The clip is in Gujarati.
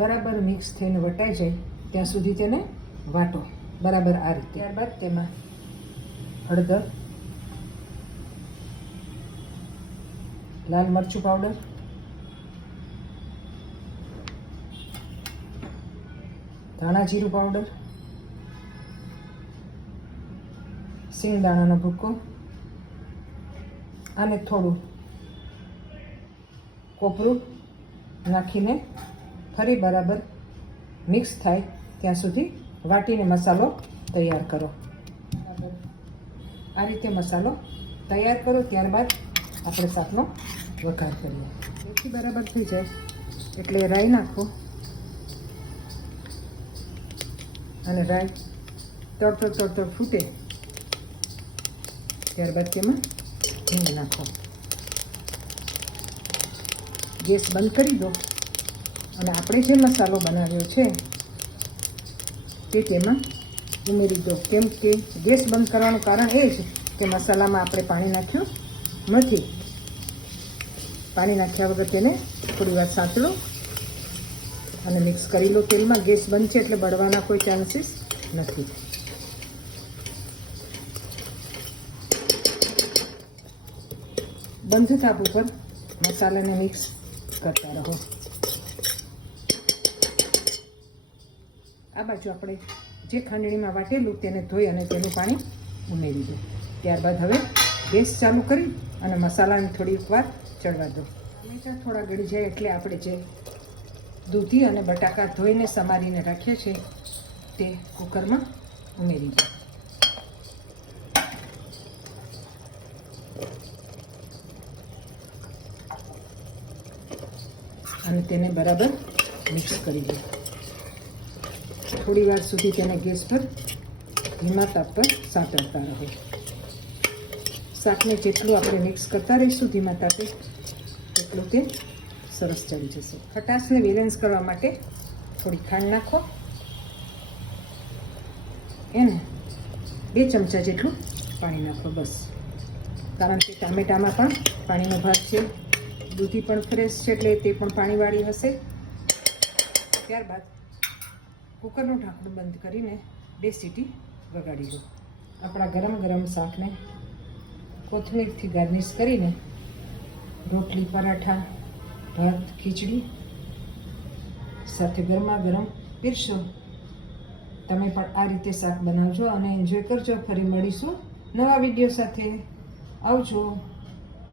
બરાબર મિક્સ થઈને વટાઈ જાય, ત્યાં સુધી તેને વાટો. બરાબર આ રીતે. ત્યારબાદ તેમાં હળદર, લાલ મરચું પાવડર ધાણા જીરું પાવડર સિંગદાણાનો ભૂકો, અને થોડું કોપરું નાખીને ફરી બરાબર મિક્સ થાય, ત્યાં સુધી વાટીને મસાલો તૈયાર કરો. આ રીતે મસાલો તૈયાર કરો, ત્યારબાદ આપણે શાકનો વઘાર કરીએ. એથી બરાબર થઈ જાય. એટલે રાઈ નાખો. અને રાઈ તડતો તડતો ફૂટે. ત્યારબાદ તેમાં હિંગ નાખો. ગેસ બંધ કરી દો. અને આપણે જે મસાલો બનાવ્યો છે તે તેમાં ઉમેરી દો. કેમ કે ગેસ બંધ કરવાનું કારણ એ છે કે મસાલામાં આપણે પાણી નાખ્યું નથી. પાણી નાખ્યા વગર તેને થોડી વાર સાંતળો અને મિક્સ કરી લો તેલમાં. ગેસ બંધ છે એટલે બળવાના કોઈ ચાન્સીસ નથી. બંધ તાપ ઉપર મસાલાને મિક્સ કરતા રહો. આ બાજુ આપણે જે ખાંડણીમાં વાટેલું તેને ધોઈ અને તેનું પાણી ઉમેરી દો ત્યારબાદ હવે ગેસ ચાલુ કરી અને મસાલાને થોડીક વાર ચડવા દો ટમેટા થોડા ગળી જાય એટલે આપણે જે દૂધી અને બટાકા ધોઈને સમારીને રાખીએ છીએ તે કુકરમાં ઉમેરી દો અને તેને બરાબર મિક્સ કરી દો થોડી વાર સુધી તેને ગેસ પર ધીમા તાપ પર સાંતળતા રહો. શાકને જેટલું આપણે મિક્સ કરતા રહીશું ધીમા તાપે, એટલું તે સરસ ચડી જશે. ખટાશને બેલેન્સ કરવા માટે થોડી ખાંડ નાખો. એને બે ચમચા જેટલું પાણી નાખો બસ. કારણ કે ટામેટામાં પણ પાણીનો ભાગ છે. દૂધી પણ ફ્રેશ છે એટલે તે પણ પાણીવાળી હશે. ત્યારબાદ કુકરનું ઢાંકણું બંધ કરીને બે સીટી વગાડી દો. આપણા ગરમ ગરમ શાકને કોથમીરથી ગાર્નિશ કરીને રોટલી, પરાઠા, ભાત, ખીચડી સાથે ગરમા ગરમ પીરશો. તમે પણ આ રીતે શાક બનાવજો અને એન્જોય કરજો. ફરી મળીશું નવા વીડિયો સાથે. આવજો.